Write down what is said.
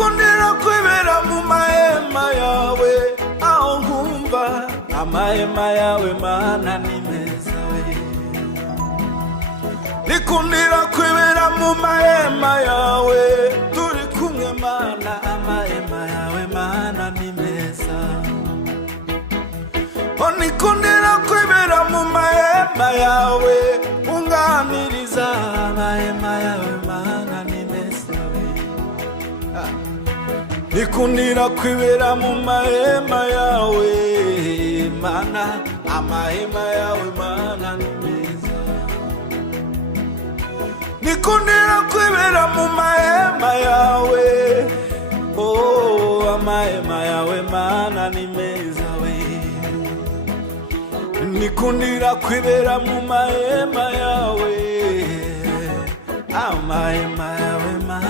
nikundira kwibera mu mahema yawe aho nkumva amahema yawe Mana ni meza we nikundira kwibera mu mahema yawe turi kumwe Mana amahema yawe Mana ni meza nikundira kwibera mu mahema yawe unganiriza amahema yawe Mana ni meza we nikundira kwibera mu mahema yawe Mana amahema yawe Mana ni meza nikundira kwibera mu mahema yawe oh amahema yawe Mana ni meza we nikundira kwibera mu mahema yawe amahema yawe